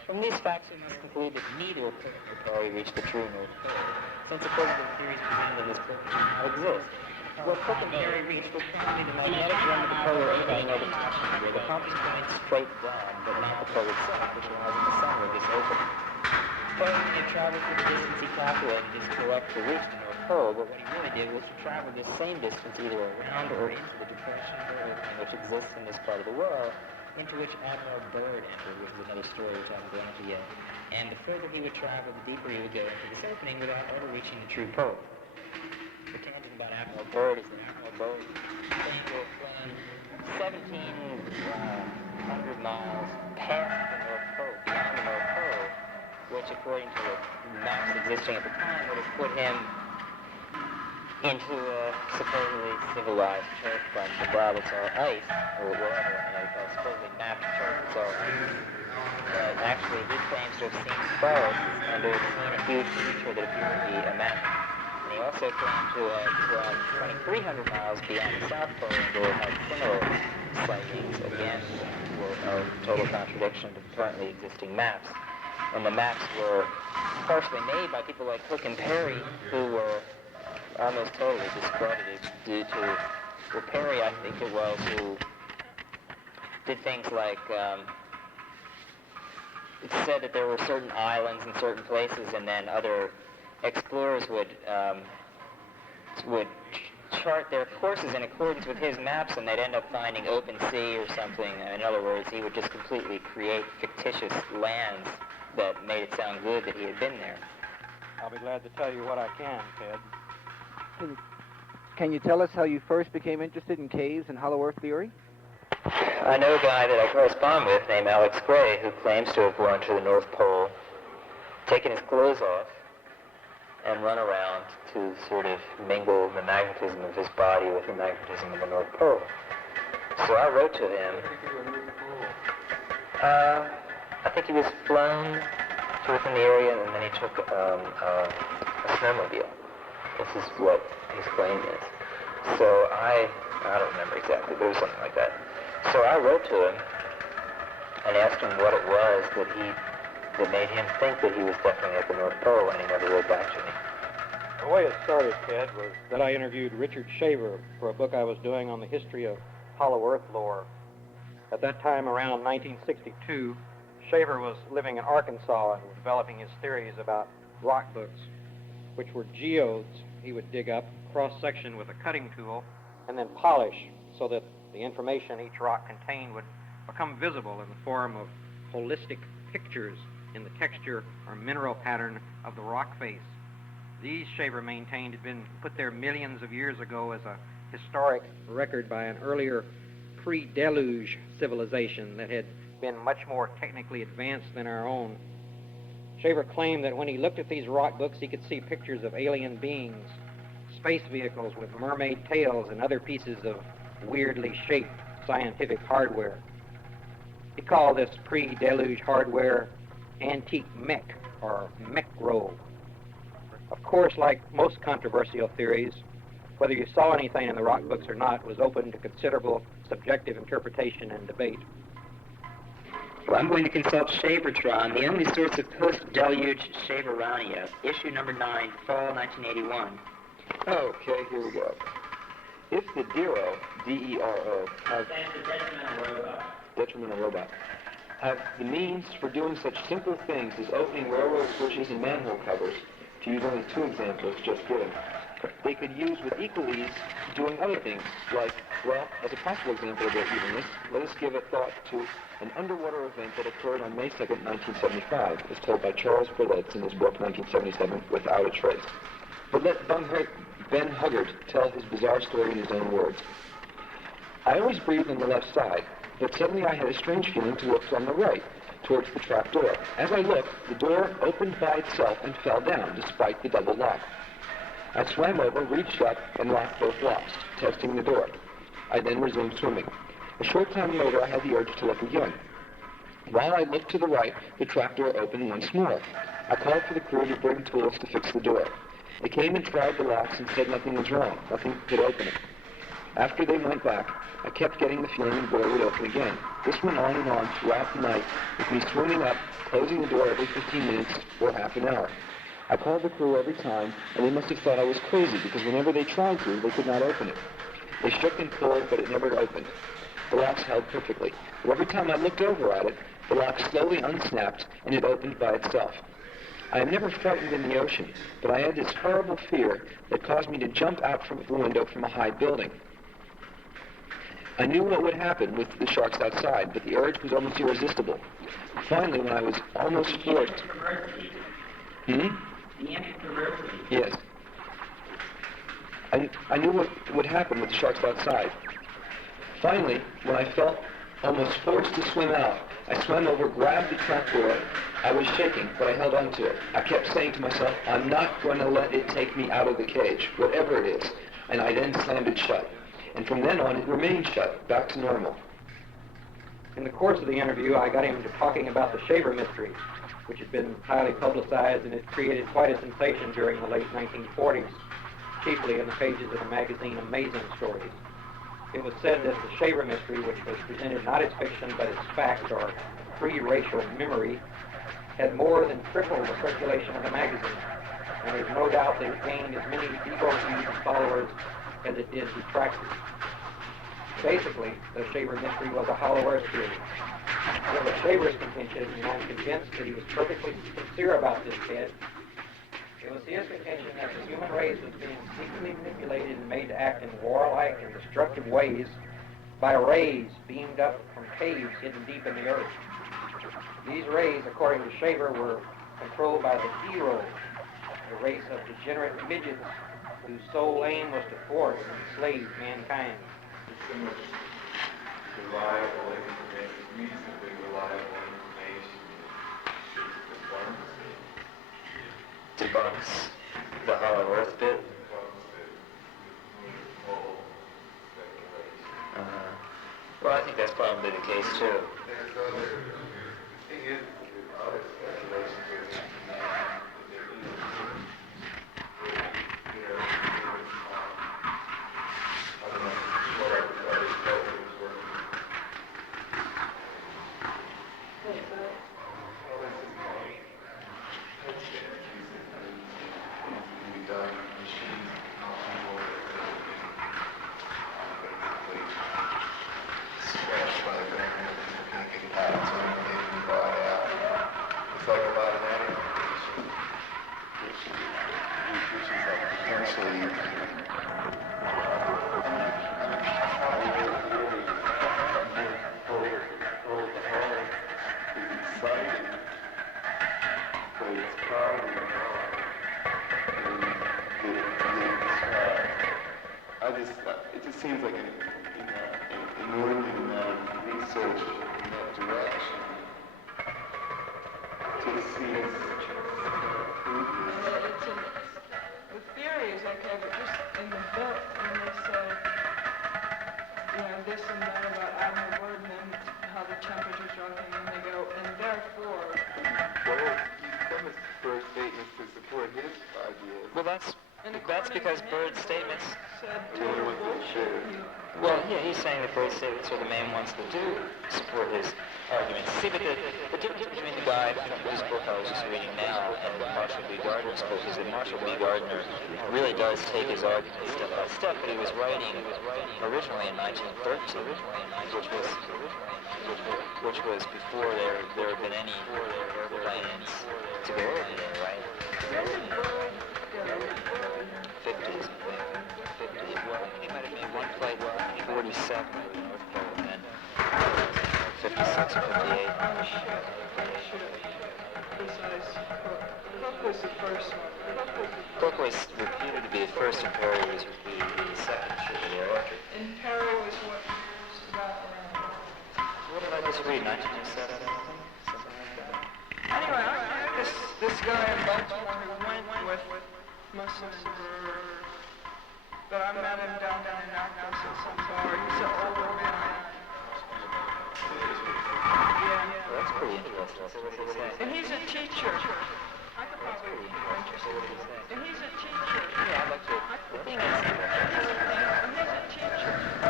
From these facts, we must conclude that neither Cook nor Perry reached the true North Pole, since according to the theories presented in this book, do not exist. What Cook and Perry reached was probably the magnetic rim of the polar opening of the continent, where the compass points straight down, but not the pole itself, which lies in the center of this opening. Perry may have traveled through the distance he calculated is correct to reach the North Pole, but what he really did was to travel this same distance either around or into the depression or opening which exists in this part of the world, into which Admiral Byrd entered, which is another story which I haven't gone into yet. And the further he would travel, the deeper he would go into this opening without ever reaching the true pole. The tangent about Admiral Byrd is that Admiral Byrd claimed to have flown 1,700 miles past the North Pole, beyond the North Pole, which according to the maps existing at the time would have put him into a supposedly civilized church from the Brabantine ice, or whatever, a supposedly mapped church. So, actually, he claims to have seen stars and to have seen a huge creature that appeared to be a mountain. And he also claimed to have flown 2,300 miles beyond the South Pole and to have had similar sightings, again, were a total contradiction to currently existing maps. And the maps were partially made by people like Cook and Perry, who were almost totally discredited due to, well, Perry, I think it was, who did things like, it said that there were certain islands in certain places, and then other explorers would chart their courses in accordance with his maps, and they'd end up finding open sea or something. In other words, he would just completely create fictitious lands that made it sound good that he had been there. I'll be glad to tell you what I can, Ted. Can you tell us how you first became interested in caves and hollow earth theory? I know a guy that I correspond with named Alex Gray, who claims to have gone to the North Pole, taken his clothes off, and run around to sort of mingle the magnetism of his body with the magnetism of the North Pole. So I wrote to him. I think he was flown to within the area, and then he took a snowmobile. This is what his claim is. So I don't remember exactly, but it was something like that. So I wrote to him and asked him what it was that made him think that he was definitely at the North Pole, and he never wrote back to me. The way it started, Ted, was that I interviewed Richard Shaver for a book I was doing on the history of hollow earth lore. At that time, around 1962, Shaver was living in Arkansas and developing his theories about rock books, which were geodes he would dig up, cross-section with a cutting tool, and then polish so that the information each rock contained would become visible in the form of holistic pictures in the texture or mineral pattern of the rock face. These, Shaver maintained, had been put there millions of years ago as a historic record by an earlier pre-deluge civilization that had been much more technically advanced than our own. Shaver claimed that when he looked at these rock books, he could see pictures of alien beings, space vehicles with mermaid tails, and other pieces of weirdly shaped scientific hardware. He called this pre-deluge hardware antique mech, or mech-roll. Of course, like most controversial theories, whether you saw anything in the rock books or not was open to considerable subjective interpretation and debate. Well, I'm going to consult Shavertron, the only source of post-deluge Shaverania, issue number 9, fall 1981. Okay, here we go. If the Dero, D-E-R-O, detrimental robot, have the means for doing such simple things as opening railroad switches and manhole covers, to use only two examples just given, they could use with equal ease doing other things, like, well, as a possible example of their evenness, let us give a thought to an underwater event that occurred on May 2nd, 1975, as told by Charles Berlitz in his book 1977, Without a Trace. But let Ben Huggard tell his bizarre story in his own words. I always breathed on the left side, but suddenly I had a strange feeling to look on the right, towards the trap door. As I looked, the door opened by itself and fell down, despite the double lock. I swam over, reached up, and locked both locks, testing the door. I then resumed swimming. A short time later, I had the urge to look again. While I looked to the right, the trapdoor opened once more. I called for the crew to bring tools to fix the door. They came and tried the locks and said nothing was wrong. Nothing could open it. After they went back, I kept getting the feeling the door would open again. This went on and on throughout the night, with me swooning up, closing the door every 15 minutes or half an hour. I called the crew every time, and they must have thought I was crazy, because whenever they tried to, they could not open it. They shook and pulled, but it never opened. The locks held perfectly, but every time I looked over at it, the lock slowly unsnapped, and it opened by itself. I am never frightened in the ocean, but I had this horrible fear that caused me to jump out from the window from a high building. I knew what would happen with the sharks outside, but the urge was almost irresistible. Finally, when I was almost forced... Yes. I knew what would happen with the sharks outside. Finally, when I felt almost forced to swim out, I swam over, grabbed the trapdoor. I was shaking, but I held on to it. I kept saying to myself, I'm not going to let it take me out of the cage, whatever it is. And I then slammed it shut. And from then on, it remained shut, back to normal. In the course of the interview, I got him to talking about the Shaver mystery, which had been highly publicized and had created quite a sensation during the late 1940s, chiefly in the pages of the magazine Amazing Stories. It was said that the Shaver mystery, which was presented not as fiction but as fact or free racial memory, had more than tripled the circulation of the magazine, and there's no doubt that it gained as many devotees and followers as it did detractors. Basically, the Shaver mystery was a hollow earth theory. It was Shaver's contention, and I'm convinced that he was perfectly sincere about this, Ted. It was his contention that the human race was being secretly manipulated and made to act in warlike and destructive ways by rays beamed up from caves hidden deep in the earth. These rays, according to Shaver, were controlled by the heroes, a race of degenerate midgets whose sole aim was to thwart and enslave mankind. So much reliable information, reasonably reliable information, Debunks the hollow earth bit. Well, I think that's probably the case too. There's other, the thing is, there's other speculations that I don't know what other cultures were. It just seems like an inordinate amount of research in that direction to see us prove this. The theory is okay, but just in the book, when they say, this and that about Admiral Byrd and then how the temperature's dropping, and they go, and therefore... Well, some of Bird's statements to support his ideas. Well, that's because Bird's statements... Well, yeah, he's saying that Bird's statements are the main ones that do support his arguments. See, but the difference between the guy whose book I was just reading now and Marshall B. Gardner's book is that Marshall B. Gardner really does take his argument step by step, but he was writing originally in 1913, which was before there had been any plans to go over there, right? 50s. Well, he might have made one flight 47 at the North Pole, and then 56 or 58. Cook was the first one. Cook was reputed to be the first, and Perry was reputed to be the second ship of the electric. And Perry was what years about around? What did I just read, 1907? Something like that. Anyway, I had this guy in Baltimore who went with Muslim Bird, but I met him down in Annapolis at some bar. He's an older guy. Yeah. Well, that's pretty interesting. So what did he say? And he's a teacher. I could probably be interested. And he's a teacher. Yeah, I'd like to. And he's a teacher.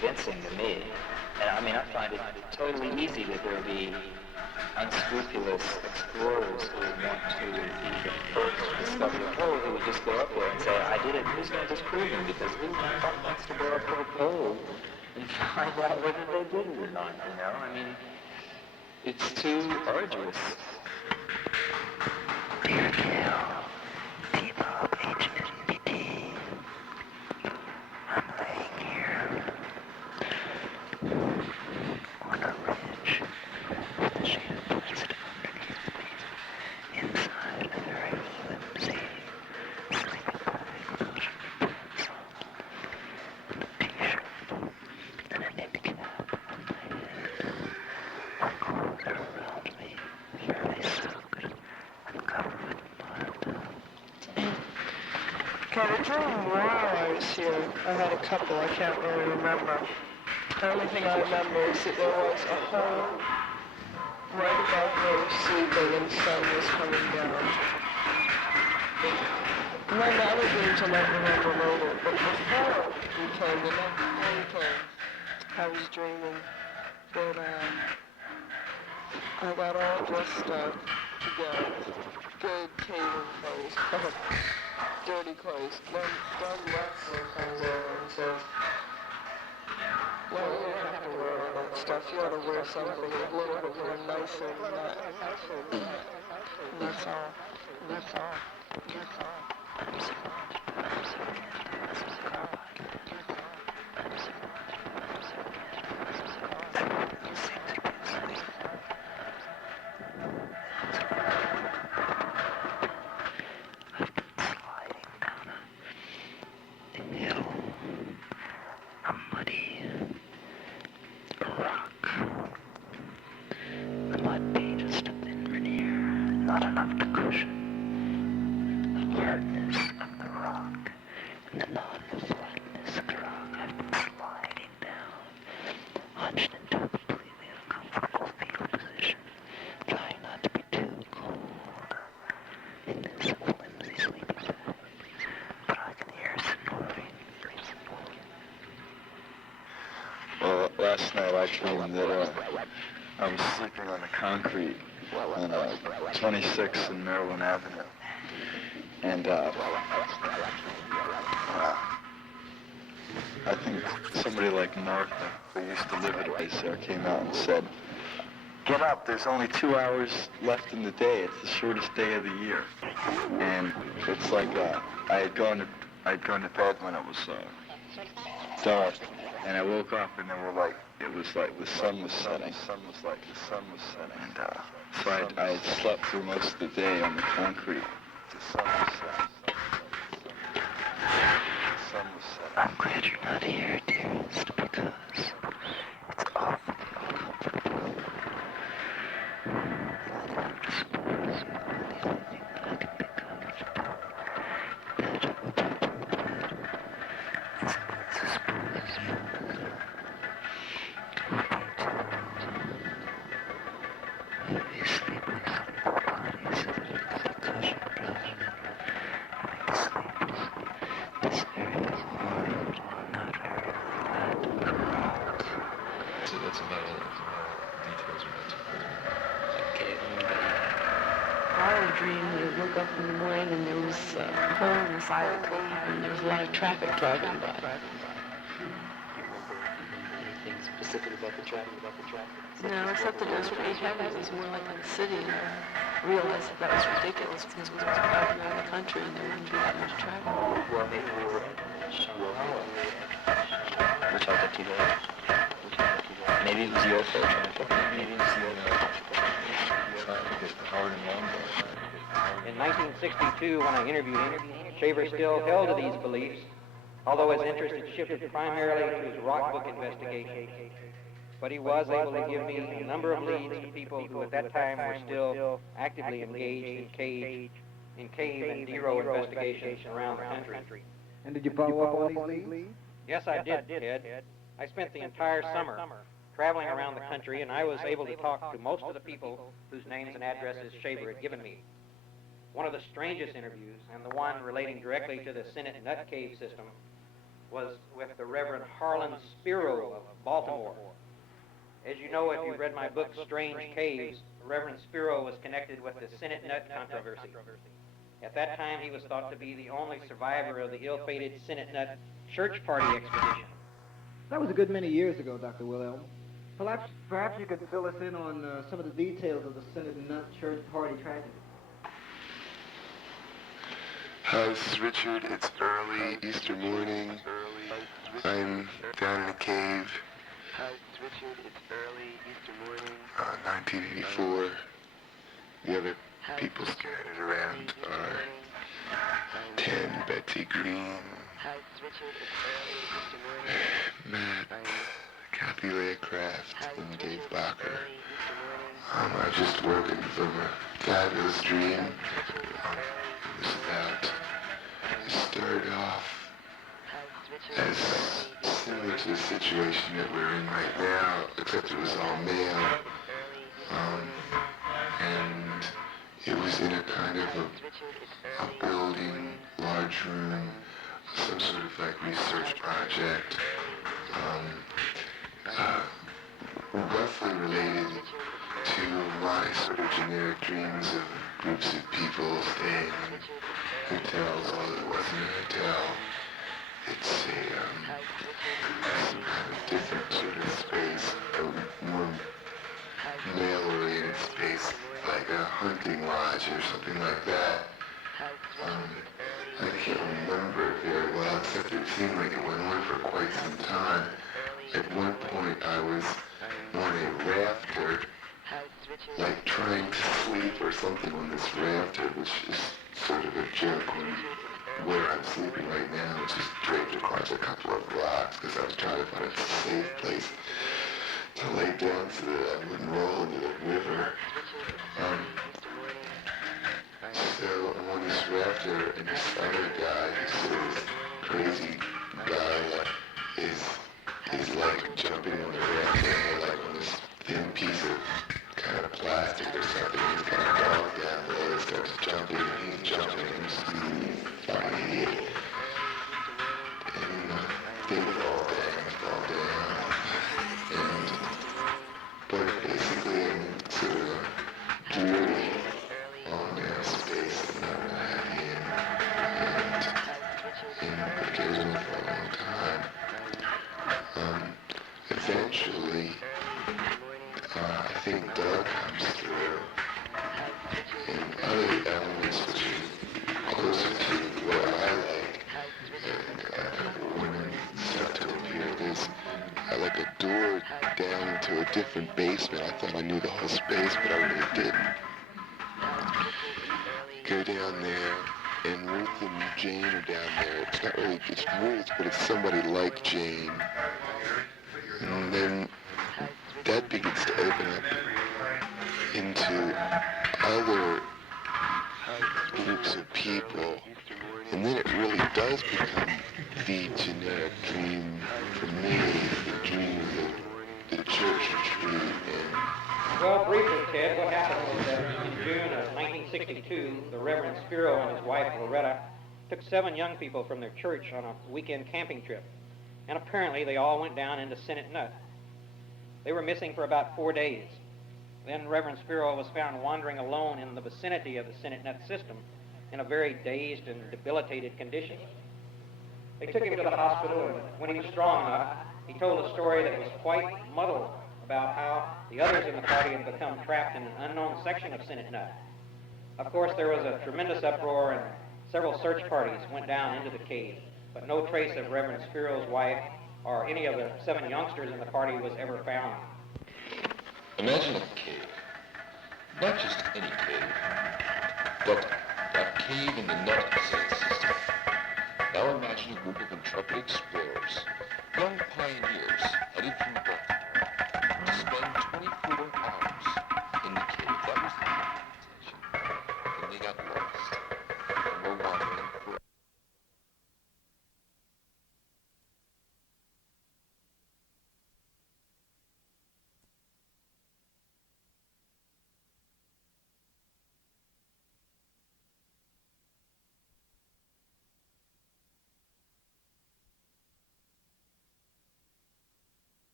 convincing to me. And I mean, I find it totally easy that there be unscrupulous explorers who would want to be the first to discover the pole, who would just go up there and say, I did it, who's going to disprove me? Because who wants to go up to a pole and find out whether they did it or not, you know? I mean, it's too arduous. Dear Gail, people of HNPT, I'm laying here on a ridge with a ship placed underneath me, inside a very flimsy sleeping bag, pants on, and a t-shirt, and a knit cap on my head. My clothes are around me, fairly soaked and covered with mud. Okay, during the while I was here, I had a couple, I can't really remember. The only thing I remember is that there was a hole right above where we were sleeping and the sun was coming down. And then the other things I might remember later, but before we came, the night before we came, I was dreaming that I got all dressed up to go. Good caving clothes, dirty clothes. Then Doug Wexler comes over and says, well, you don't have to wear all that stuff. You ought to wear something a little bit more nicer than that. And that's all. And that's all. And that's all. I'm sorry. Hill, a muddy rock. The mud being just a thin veneer, not enough to cushion the hardness of the rock and the non-flatness of the rock. I've been sliding down, hunched into a completely uncomfortable fetal position, trying not to be too cold in this flimsy sleeping bag. But I can hear snoring. Well, last night I dreamed that I was sleeping on the concrete on 26th and Maryland Avenue. And I think somebody like Martha, who used to live at a place there, came out and said, get up, there's only 2 hours left in the day. It's the shortest day of the year. And it's like I'd gone to bed when it was dark, and I woke up and it was like the sun was setting. And so I had slept through most of the day on the concrete. The sun was setting. I'm glad you're not here, dearest, because it's awfully uncomfortable. And I don't suppose the only thing that I can be comfortable bed above the bed. It's a suppose. Maybe sleep with some body so that it's a cushion rather than having sleep this very hard, not very flat rock. So that's about all the details are not too Okay, I had a dream that I woke up in the morning and there was a hole in the side of the cave and there was a lot of traffic driving by. anything specific about the traffic? No, except that it was pretty heavy. It was more like in the city. And I realized that was ridiculous because we were driving around the country and there wouldn't be that much traffic. Well, maybe we were... Which I'll get to later. Maybe it was UFO traffic. Maybe it was UFO In 1962, when I interviewed him, Shaver still held to these beliefs, although his interest had shifted primarily to his rock book investigation. But he was able to give me a number of leads to people who at that time were still actively engaged in cave and DERO investigations around the country. And did you follow up on these leads? Yes, I did, Ted. I spent the entire summer traveling around the country, and I was able to talk to most of the people whose names and addresses Shaver had given me. One of the strangest interviews, and the one relating directly to the Sinnit-Nut cave system, was with the Reverend Harlan Spiro of Baltimore. As you know, if you read my book, Strange Caves, Reverend Spiro was connected with the Sinnit-Nut controversy. At that time, he was thought to be the only survivor of the ill-fated Sinnit-Nut church party expedition. That was a good many years ago, Dr. Wilhelm. Perhaps you could fill us in on some of the details of the Sinnit-Nut church party tragedy. Hi, this is Richard. It's early Easter morning. I'm down in a cave. Hi, this is Richard. It's early Easter morning. 1984. The other people scattered around are 10 Betsy Green, Matt, Kathy Laycraft, and Dave Bacher. I've just woken from a fabulous dream. It started off as similar to the situation that we're in right now, except it was all male. And it was in a kind of a building, large room, some sort of like research project, roughly related to my sort of generic dreams of groups of people staying in hotels, although it wasn't a hotel. It's some kind of different sort of space, a more male-oriented space, like a hunting lodge or something like that. I can't remember it very well, except it seemed like it went on for quite some time. At one point I was on a rafter, like trying to sleep or something on this rafter, which is sort of a joke on where I'm sleeping right now, which is draped across a couple of rocks, because I was trying to find a safe place to lay down so that I wouldn't roll into the river. So I'm on this rafter, and this other guy, this sort of crazy guy, is like jumping on the rafter, like on this thin piece of kind of plastic or something. He's got a dog down below that starts jumping, and he's jumping, and he's fucking idiot. And things fall down. But basically I'm in sort of a dreary, long-down space that I'm not happy in. And it goes on for a long time. Eventually, I think Doug comes through, and other elements which are closer to what I like, when I start to appear, there's like a door down into a different basement. I thought I knew the whole space, but I really didn't. Go down there, and Ruth and Jane are down there. It's not really just Ruth, but it's somebody like Jane. And then that begins to open up into other groups of people. And then it really does become the generic dream for me, the dream of the church retreat. Well, briefly, Ted, what happened was that in June of 1962, the Reverend Spiro and his wife, Loretta, took 7 young people from their church on a weekend camping trip. And apparently they all went down into Sinnit-Nut. They were missing for about 4 days. Then Reverend Spiro was found wandering alone in the vicinity of the Sinnit-Nut system in a very dazed and debilitated condition. They took him to the hospital, and when he was strong enough, he told a story that was quite muddled about how the others in the party had become trapped in an unknown section of Sinnit-Nut. Of course, there was a tremendous uproar, and several search parties went down into the cave, but no trace of Reverend Spiro's wife or any of the 7 youngsters in the party was ever found. Imagine a cave. Not just any cave, but a cave in the nut system. Now imagine a group of intrepid